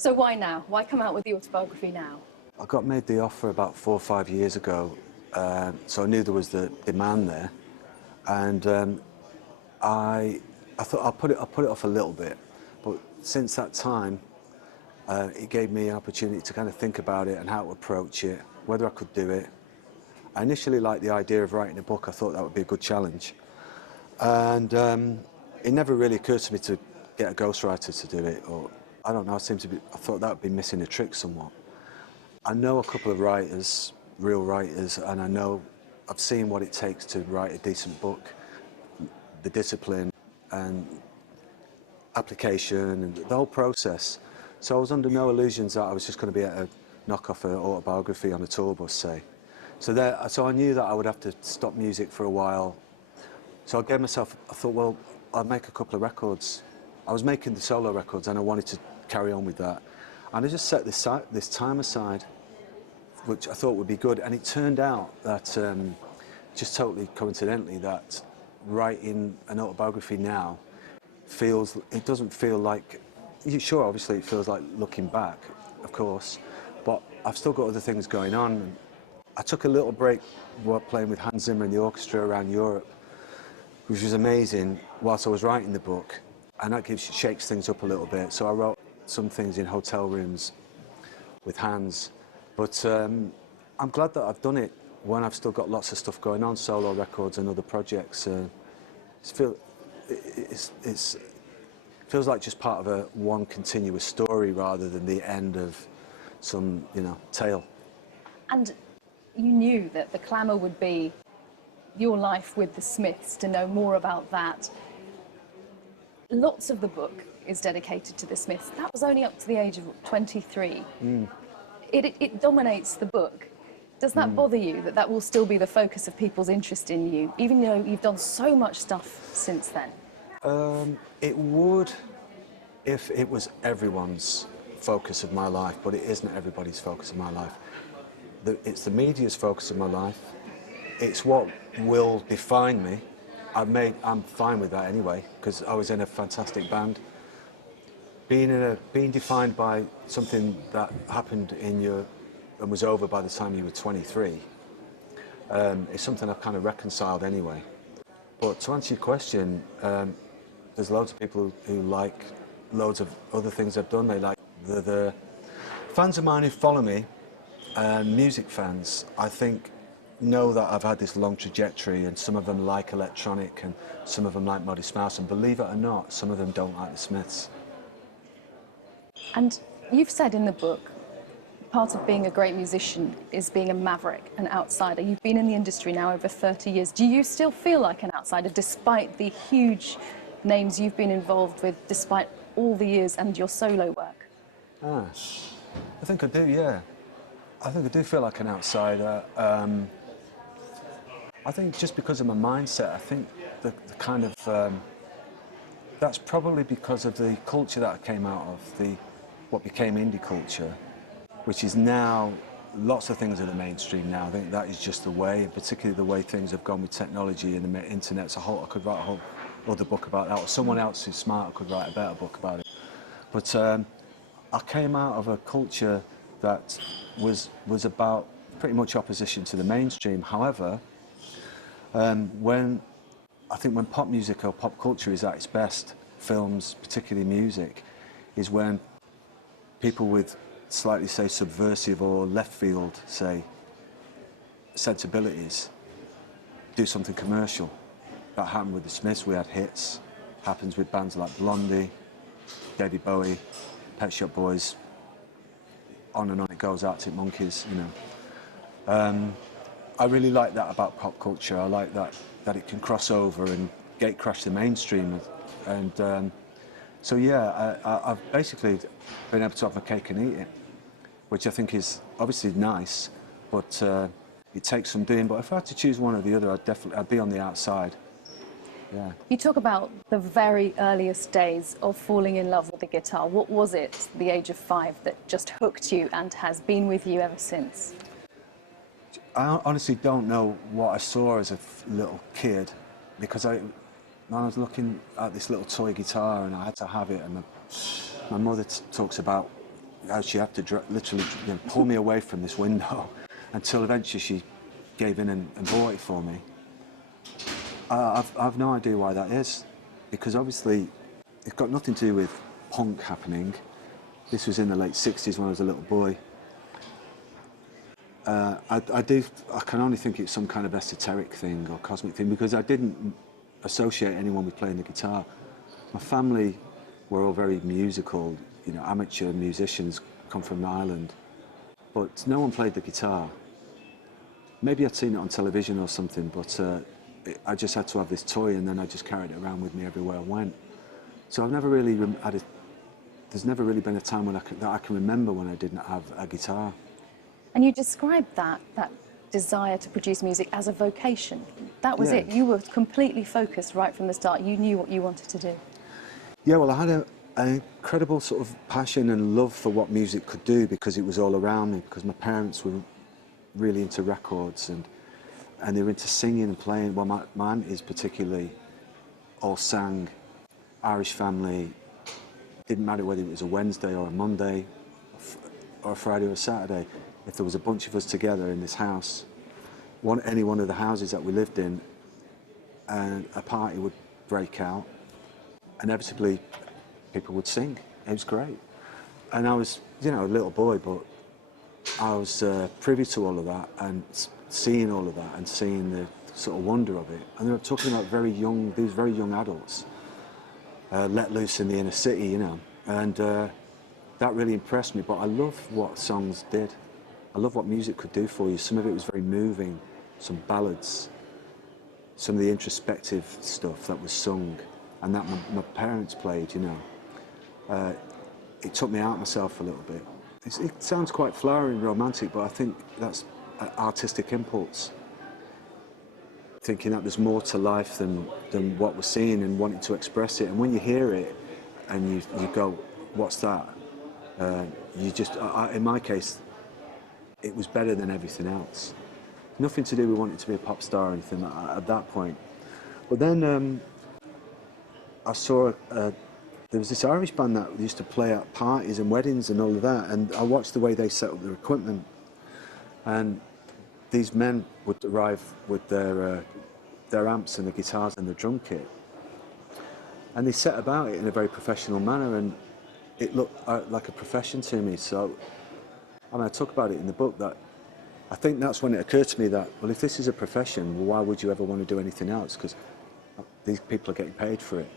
So why now? Why come out with the autobiography now? I got made the offer about 4 or 5 years ago, so I knew there was the demand there, and I thought I'll put it off a little bit, but since that time, it gave me an opportunity to kind of think about it and how to approach it, whether I could do it. I initially liked the idea of writing a book. I thought that would be a good challenge, and it never really occurred to me to get a ghostwriter to do it, or I don't know. I thought that would be missing a trick somewhat. I know a couple of writers, real writers, and I've seen what it takes to write a decent book, the discipline and application and the whole process. So I was under no illusions that I was just going to be able to knock off an autobiography on a tour bus, say. So I knew that I would have to stop music for a while. So I thought, well, I'll make a couple of records. I was making the solo records and I wanted to carry on with that. And I just set this time aside, which I thought would be good. And it turned out that, just totally coincidentally, that writing an autobiography now it doesn't feel like, sure, obviously it feels like looking back, of course, but I've still got other things going on. I took a little break while playing with Hans Zimmer in the orchestra around Europe, which was amazing, whilst I was writing the book. And that shakes things up a little bit. So I wrote some things in hotel rooms with Hans. But I'm glad that I've done it when I've still got lots of stuff going on, solo records and other projects. It feels like just part of one continuous story rather than the end of some, tale. And you knew that the clamour would be your life with the Smiths, to know more about that. Lots of the book is dedicated to the Smiths. That was only up to the age of 23. It dominates the book. Does that bother you, that will still be the focus of people's interest in you, even though you've done so much stuff since then? It would if it was everyone's focus of my life, but it isn't everybody's focus of my life. It's the media's focus of my life. It's what will define me. I'm fine with that anyway, because I was in a fantastic band. Being defined by something that happened and was over by the time you were 23 is something I've kind of reconciled anyway. But to answer your question, there's loads of people who like loads of other things I've done. They like the fans of mine who follow me, music fans, I think, know that I've had this long trajectory, and some of them like electronic and some of them like Modest Mouse, and believe it or not, some of them don't like the Smiths. And you've said in the book, part of being a great musician is being a maverick, an outsider. You've been in the industry now over 30 years. Do you still feel like an outsider, despite the huge names you've been involved with, despite all the years and your solo work? I think I do, yeah. I think I do feel like an outsider. I think just because of my mindset, I think the kind of, that's probably because of the culture that I came out of, what became indie culture, which is now, lots of things are the mainstream now. I think that is just the way, and particularly the way things have gone with technology and the internet. I could write a whole other book about that, or someone else who's smarter could write a better book about it. But I came out of a culture that was about pretty much opposition to the mainstream. However, when pop music or pop culture is at its best, films, particularly music, is when people with slightly, say, subversive or left field, say, sensibilities do something commercial. That happened with the Smiths. We had hits. Happens with bands like Blondie, David Bowie, Pet Shop Boys, on and on it goes, Arctic Monkeys, I really like that about pop culture. I like that it can cross over and gate crash the mainstream. And so yeah, I've basically been able to have my cake and eat it, which I think is obviously nice, but it takes some doing. But if I had to choose one or the other, I'd be on the outside. Yeah. You talk about the very earliest days of falling in love with the guitar. What was it, at the age of 5, that just hooked you and has been with you ever since? I honestly don't know what I saw as a little kid, because I was looking at this little toy guitar and I had to have it, and my mother talks about she had to literally pull me away from this window until eventually she gave in and bought it for me. I've no idea why that is, because obviously it's got nothing to do with punk happening. This was in the late 60s when I was a little boy. I can only think it's some kind of esoteric thing or cosmic thing, because I didn't associate anyone with playing the guitar. My family were all very musical, amateur musicians, come from Ireland, but no one played the guitar. Maybe I'd seen it on television or something, but I just had to have this toy, and then I just carried it around with me everywhere I went. So I've never really there's never really been a time when that I can remember when I didn't have a guitar. And you described that desire to produce music as a vocation. That was it. You were completely focused right from the start. You knew what you wanted to do. Yeah, well, I had an incredible sort of passion and love for what music could do, because it was all around me, because my parents were really into records and they were into singing and playing. Well, my aunt is particularly all sang, Irish family. Didn't matter whether it was a Wednesday or a Monday or a Friday or a Saturday. If there was a bunch of us together in this house, any one of the houses that we lived in, and a party would break out, inevitably people would sing. It was great. And I was, a little boy, but I was privy to all of that and seeing all of that and seeing the sort of wonder of it. And they were talking about these very young adults let loose in the inner city, and that really impressed me. But I love what songs did. I love what music could do for you. Some of it was very moving, some ballads, some of the introspective stuff that was sung, and that my parents played, It took me out myself a little bit. It sounds quite flowery and romantic, but I think that's artistic impulse. Thinking that there's more to life than what we're seeing, and wanting to express it. And when you hear it and you go, what's that? In my case, it was better than everything else. Nothing to do with wanting to be a pop star or anything at that point. But then I saw there was this Irish band that used to play at parties and weddings and all of that, and I watched the way they set up their equipment. And these men would arrive with their amps and the guitars and the drum kit, and they set about it in a very professional manner, and it looked like a profession to me. So, I talk about it in the book, that I think that's when it occurred to me that, well, if this is a profession, well, why would you ever want to do anything else? Because these people are getting paid for it.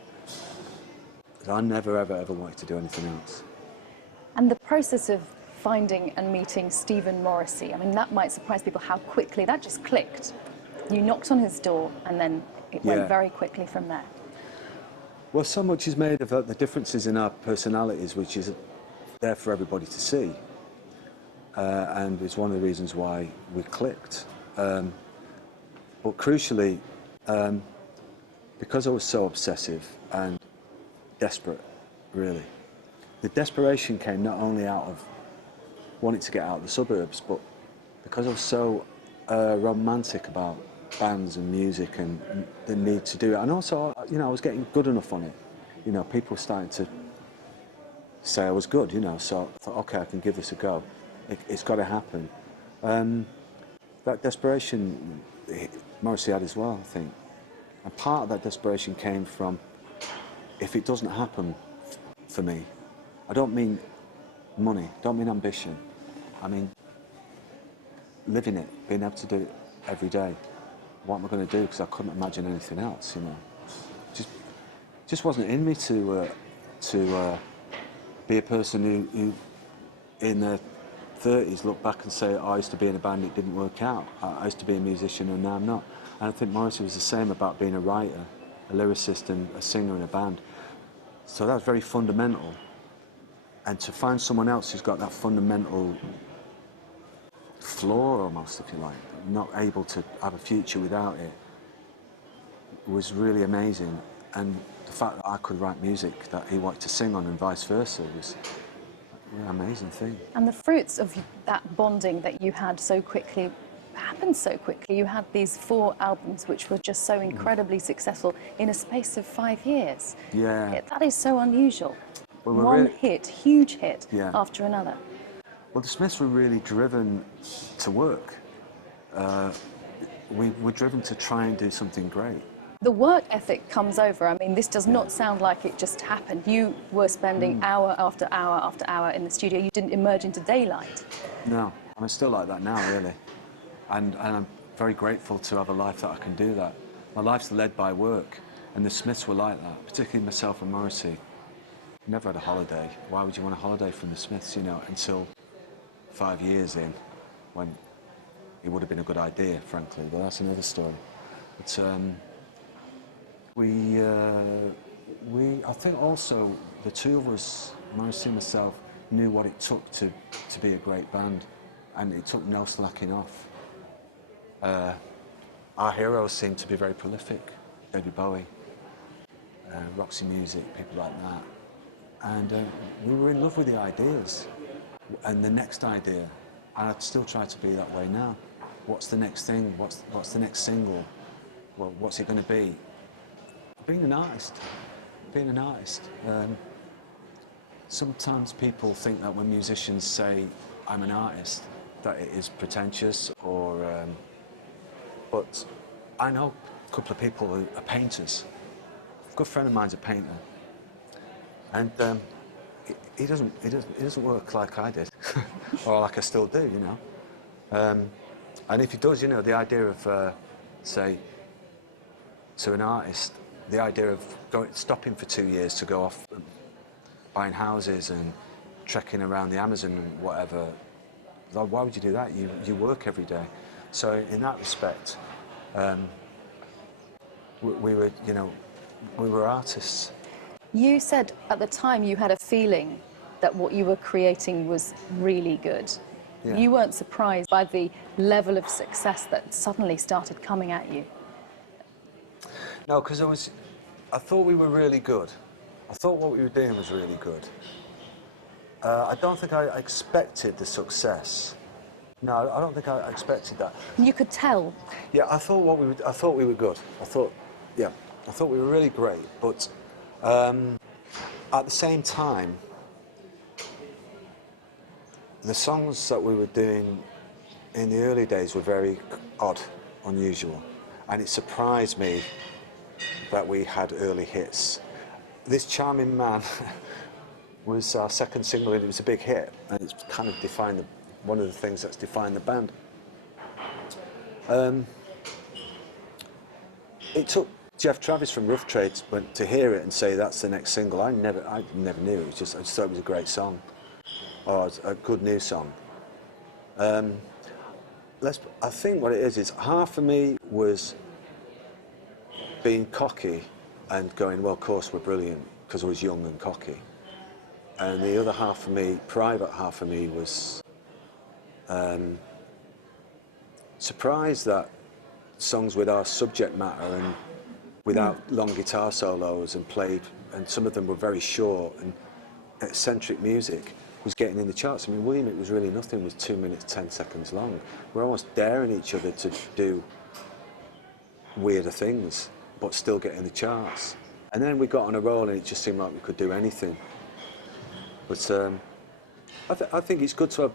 I never, ever, ever wanted to do anything else. And the process of finding and meeting Stephen Morrissey, that might surprise people how quickly that just clicked. You knocked on his door, and then it went very quickly from there. Well, so much is made of the differences in our personalities, which is there for everybody to see. And it's one of the reasons why we clicked. But crucially, because I was so obsessive and desperate, really, the desperation came not only out of wanting to get out of the suburbs, but because I was so romantic about bands and music and the need to do it. And also, I was getting good enough on it. People were starting to say I was good, so I thought, okay, I can give this a go. It's got to happen. That desperation Morrissey had as well, I think. And part of that desperation came from, if it doesn't happen for me, I don't mean money, don't mean ambition. I mean living it, being able to do it every day. What am I going to do? Because I couldn't imagine anything else, Just wasn't in me to be a person who in their 30s look back and say, I used to be in a band, it didn't work out. I used to be a musician and now I'm not. And I think Morrissey was the same about being a writer, a lyricist and a singer in a band. So that was very fundamental. And to find someone else who's got that fundamental flaw almost, if you like, not able to have a future without it, was really amazing. And the fact that I could write music that he wanted to sing on and vice versa was an amazing thing. And the fruits of that bonding that you had so quickly happened so quickly. You had these 4 albums which were just so incredibly successful in a space of 5 years. Yeah. That is so unusual. Well, we're One really, hit, huge hit, Yeah. after another. well, the Smiths were really driven to work. We were driven to try and do something great. The work ethic comes over. I mean, this does not sound like it just happened. You were spending hour after hour after hour in the studio. You didn't emerge into daylight. No, I'm still like that now, really. And I'm very grateful to have a life that I can do that. My life's led by work, and the Smiths were like that, particularly myself and Morrissey. Never had a holiday. Why would you want a holiday from the Smiths, you know, until 5 years in, when it would have been a good idea, frankly, but that's another story. But I think also the two of us, Morrissey and myself, knew what it took to be a great band, and it took no slacking off. Our heroes seemed to be very prolific. David Bowie, Roxy Music, people like that. And we were in love with the ideas and the next idea. And I'd still try to be that way now. What's the next thing? What's the next single? Well, what's it going to be? Being an artist. Being an artist. Sometimes people think that when musicians say, I'm an artist, that it is pretentious or... but I know a couple of people who are painters. A good friend of mine's a painter. And he doesn't work like I did, or like I still do, you know. And if he does, you know, the idea of, say, to an artist, the idea of stopping for 2 years to go off buying houses and trekking around the Amazon and whatever, like, why would you do that? You work every day. So in that respect, we were, you know, we were artists. You said at the time you had a feeling that what you were creating was really good. Yeah. You weren't surprised by the level of success that suddenly started coming at you. No, because I thought we were really good. I thought what we were doing was really good. I don't think I expected the success. No, I don't think I expected that. You could tell. Yeah, I thought we were good. I thought we were really great. But at the same time, the songs that we were doing in the early days were very odd, unusual, and it surprised me that we had early hits. This Charming Man was our second single, and it was a big hit, and it's kind of defined one of the things that's defined the band. It took Jeff Travis from Rough Trade to hear it and say that's the next single. I never knew. I just thought it was a great song, or a good new song. I think what it is half of me was being cocky and going, well, of course we're brilliant, because I was young and cocky. And the other half of me, private half of me, was surprised that songs with our subject matter and without long guitar solos and some of them were very short and eccentric music was getting in the charts. I mean, William, It Was Really Nothing was 2 minutes, 10 seconds long. We're almost daring each other to do weirder things, but still get in the charts. And then we got on a roll and it just seemed like we could do anything. But I think it's good to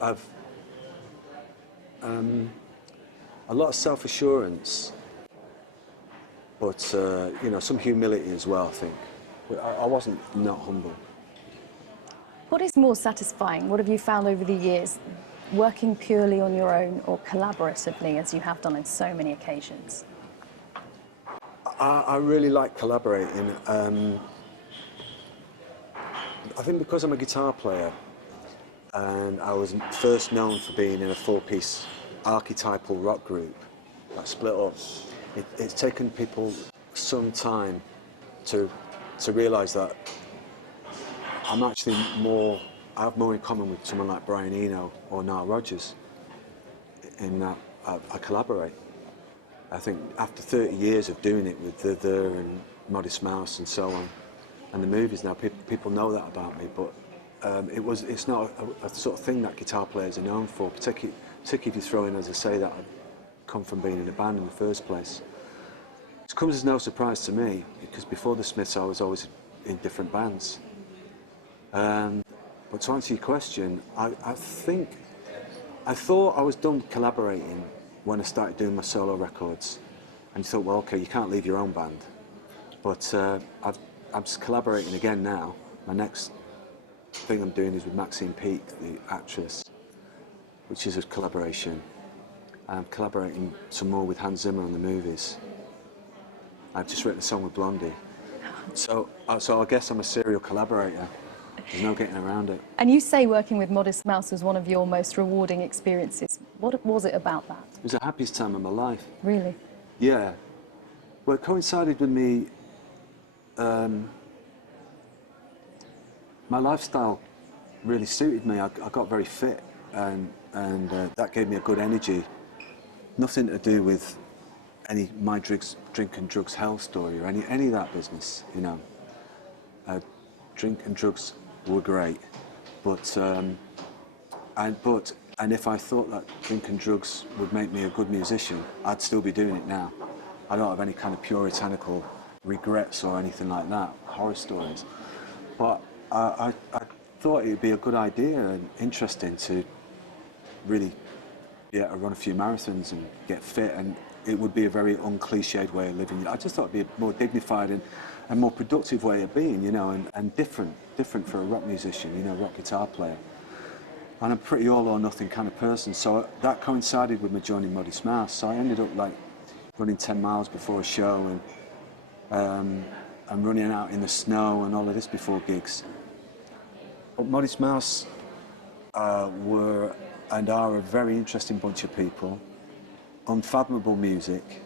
have a lot of self-assurance, but you know, some humility as well, I think. I wasn't not humble. What is more satisfying? What have you found over the years, working purely on your own or collaboratively, as you have done on so many occasions? I really like collaborating. I think because I'm a guitar player, and I was first known for being in a four-piece archetypal rock group that split up, it's taken people some time to realise that I have more in common with someone like Brian Eno or Nile Rodgers in that I collaborate. I think after 30 years of doing it with The and Modest Mouse and so on, and the movies now, people know that about me, but it's not a sort of thing that guitar players are known for, particularly if you throw in, as I say, that I've come from being in a band in the first place. It comes as no surprise to me, because before the Smiths I was always in different bands. But to answer your question, I think I thought I was done collaborating when I started doing my solo records, and you thought, well, okay, you can't leave your own band, but I'm just collaborating again now. My next thing I'm doing is with Maxine Peake, the actress, which is a collaboration. I'm collaborating some more with Hans Zimmer on the movies. I've just written a song with Blondie. So I guess I'm a serial collaborator. There's no getting around it. And you say working with Modest Mouse was one of your most rewarding experiences. What was it about that? It was the happiest time of my life. Really? Yeah. Well, it coincided with me. My lifestyle really suited me. I got very fit, and that gave me a good energy. Nothing to do with my drink and drugs hell story or any of that business, you know. Drink and drugs were great, but if I thought that drink and drugs would make me a good musician, I'd still be doing it now. I don't have any kind of puritanical regrets or anything like that, horror stories. But I thought it would be a good idea and interesting to really run a few marathons and get fit, and it would be a very uncliched way of living. I just thought it'd be a more dignified and more productive way of being, you know, and different for a rock musician, you know, rock guitar player. And I'm a pretty all or nothing kind of person, so that coincided with my joining Modest Mouse. So I ended up like running 10 miles before a show, and running out in the snow and all of this before gigs. But Modest Mouse were and are a very interesting bunch of people, unfathomable music.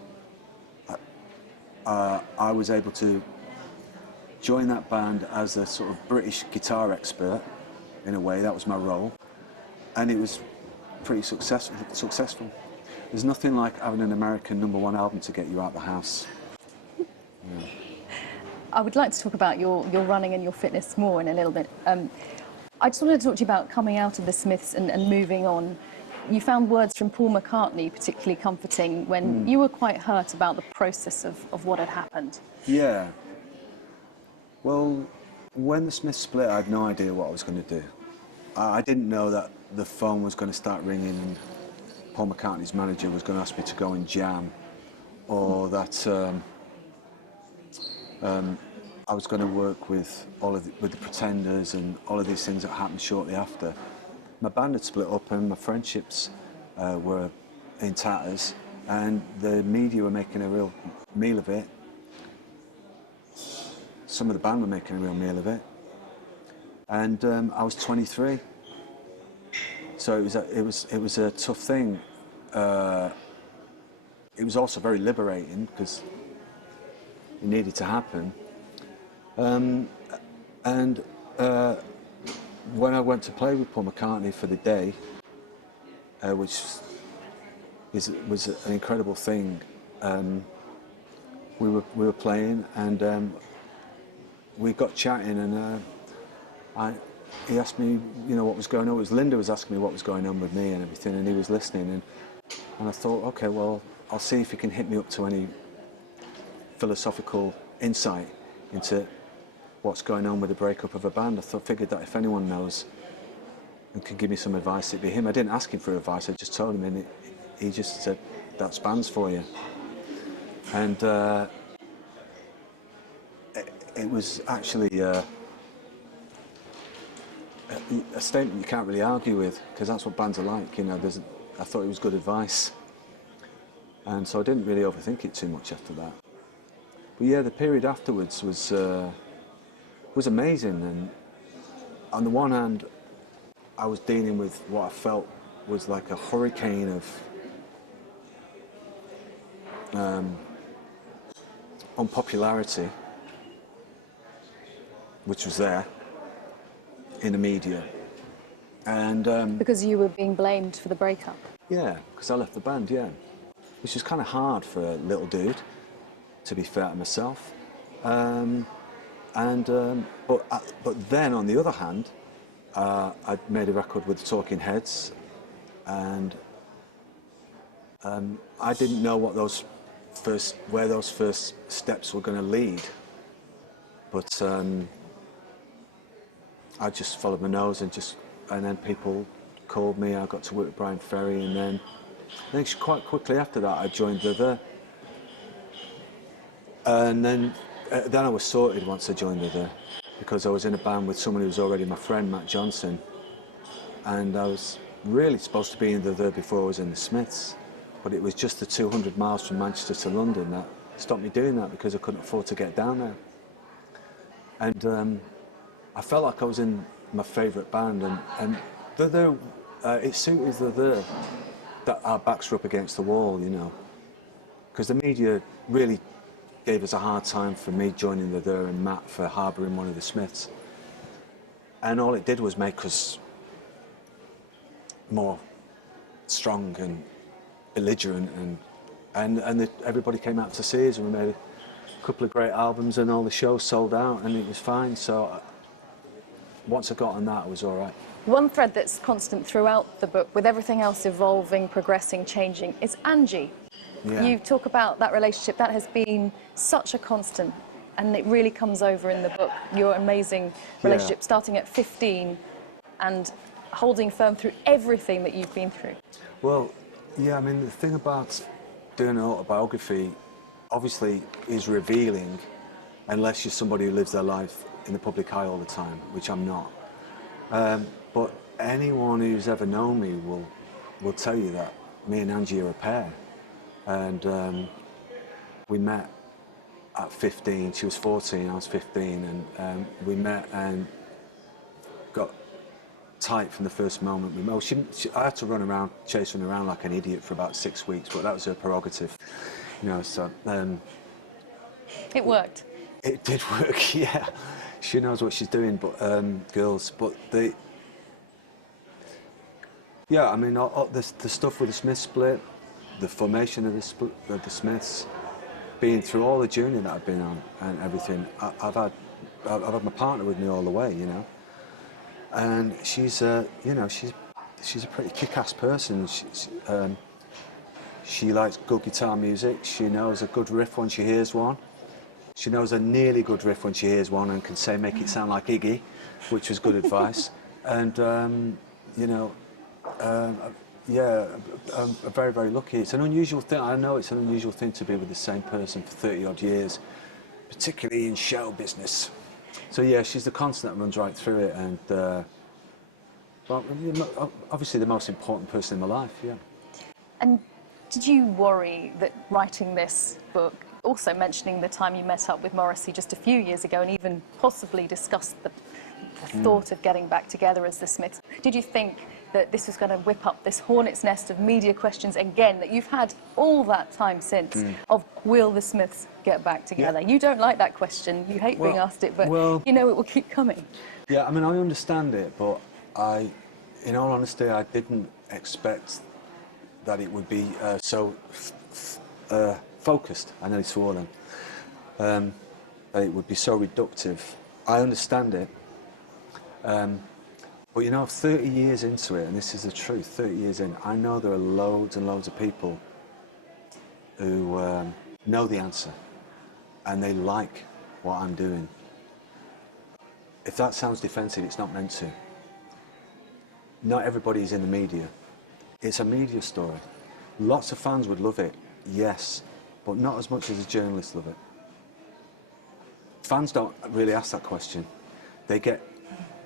I was able to join that band as a sort of British guitar expert, in a way. That was my role, and it was pretty successful. There's nothing like having an American #1 album to get you out the house. Yeah. I would like to talk about your running and your fitness more in a little bit. I just wanted to talk to you about coming out of the Smiths and moving on. You found words from Paul McCartney particularly comforting when you were quite hurt about the process of what had happened. Yeah. Well, when the Smiths split, I had no idea what I was going to do. I didn't know that the phone was going to start ringing and Paul McCartney's manager was going to ask me to go and jam, or that I was going to work with with the Pretenders and all of these things that happened shortly after. My band had split up and my friendships were in tatters, and the media were making a real meal of it. Some of the band were making a real meal of it, and I was 23, so it was a tough thing. It was also very liberating because it needed to happen. When I went to play with Paul McCartney for the day, which was an incredible thing, we were playing and we got chatting, and he asked me, you know, what was going on. It was Linda was asking me what was going on with me and everything, and he was listening, and I thought, okay, well, I'll see if he can hit me up to any philosophical insight into what's going on with the breakup of a band. I figured that if anyone knows and can give me some advice, it'd be him. I didn't ask him for advice, I just told him, and he just said, that's band's for you. And it was actually a statement you can't really argue with, because that's what bands are like, you know. I thought it was good advice, and so I didn't really overthink it too much after that. But yeah, the period afterwards was amazing, and on the one hand, I was dealing with what I felt was like a hurricane of unpopularity, which was there in the media, and Because you were being blamed for the breakup. yeah, because I left the band, yeah, which was kind of hard for a little dude, to be fair to myself. But then on the other hand, I'd made a record with the Talking Heads, and I didn't know where those first steps were going to lead. But I just followed my nose and then people called me. I got to work with Brian Ferry, and then I think quite quickly after that I joined The. And then I was sorted once I joined The, because I was in a band with someone who was already my friend, Matt Johnson, and I was really supposed to be in The before I was in the Smiths, but it was just the 200 miles from Manchester to London that stopped me doing that because I couldn't afford to get down there. And I felt like I was in my favourite band, and it suited The that our backs were up against the wall, you know, because the media really gave us a hard time for me joining The and Matt for harbouring one of the Smiths, and all it did was make us more strong and belligerent, and everybody came out to see us, and we made a couple of great albums, and all the shows sold out, and it was fine. So once I got on that, it was all right. One thread that's constant throughout the book, with everything else evolving, progressing, changing, is Angie. Yeah. You talk about that relationship. That has been such a constant, and it really comes over in the book. Your amazing relationship, starting at 15 and holding firm through everything that you've been through. Well, yeah, I mean, the thing about doing an autobiography obviously is revealing, unless you're somebody who lives their life in the public eye all the time, which I'm not. But anyone who's ever known me will tell you that me and Angie are a pair. And we met at 15, she was 14, I was 15, and we met and got tight from the first moment we met. I had to run around, chasing around like an idiot for about 6 weeks, but that was her prerogative, you know, so... It worked. It did work, yeah. She knows what she's doing, but girls, but yeah, I mean, the stuff with the Smiths split, the formation of the Smiths, being through all the journey that I've been on and everything, I've had my partner with me all the way, you know. And she's, you know, she's a pretty kick-ass person. She likes good guitar music. She knows a good riff when she hears one. She knows a nearly good riff when she hears one and can make it sound like Iggy, which was good advice. And you know, yeah, I'm very, very lucky. It's an unusual thing. I know it's an unusual thing to be with the same person for 30-odd years, particularly in show business. So yeah, she's the constant that runs right through it, and well, obviously the most important person in my life, yeah. And did you worry that writing this book, also mentioning the time you met up with Morrissey just a few years ago and even possibly discussed the thought of getting back together as the Smiths, did you think that this was going to whip up this hornet's nest of media questions again that you've had all that time since of will the Smiths get back together? Yeah. You don't like that question, you hate being asked it, but you know it will keep coming. Yeah, I mean, I understand it, but in all honesty, I didn't expect that it would be so focused, I nearly swore then, that it would be so reductive. I understand it, but you know, 30 years into it, and this is the truth, 30 years in, I know there are loads and loads of people who know the answer, and they like what I'm doing. If that sounds defensive, it's not meant to. Not everybody's in the media. It's a media story. Lots of fans would love it, yes, but not as much as the journalists love it. Fans don't really ask that question. They get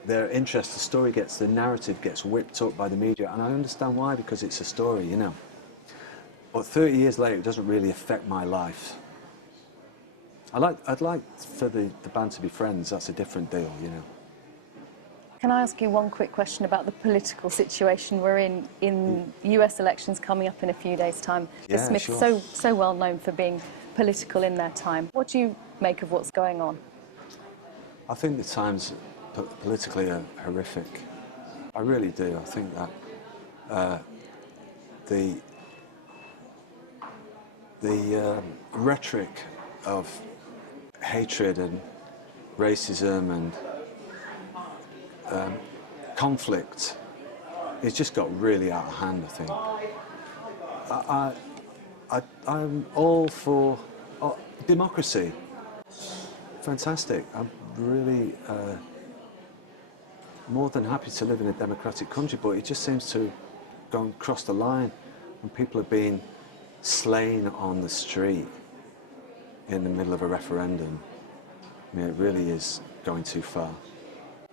their interest, the narrative gets whipped up by the media, and I understand why, because it's a story, you know. But 30 years later, it doesn't really affect my life. I'd like for the band to be friends, that's a different deal, you know. Can I ask you one quick question about the political situation we're in US elections coming up in a few days' time? The Smiths, sure. so well known for being political in their time. What do you make of what's going on? I think the times politically are horrific. I really do. I think that the rhetoric of hatred and racism and conflict, it's just got really out of hand, I think. I'm all for democracy. Fantastic. I'm really more than happy to live in a democratic country, but it just seems to go and cross the line when people are being slain on the street in the middle of a referendum. I mean, it really is going too far.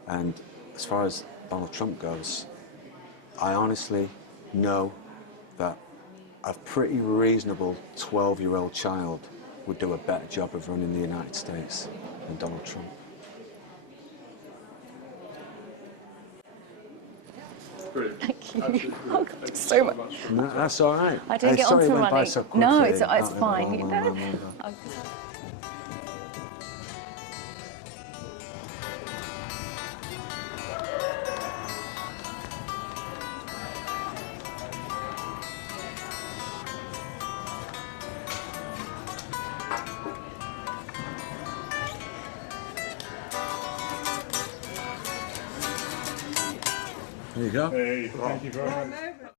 And as far as Donald Trump goes, I honestly know that a pretty reasonable 12-year-old child would do a better job of running the United States than Donald Trump. Brilliant. Thank you. Absolutely brilliant. Oh, Thank you so much. No, that's all right. I didn't get sorry onto it went by running. so quickly. No, it's No, fine. no, no, no, no. There you go. Hey, thank you very much.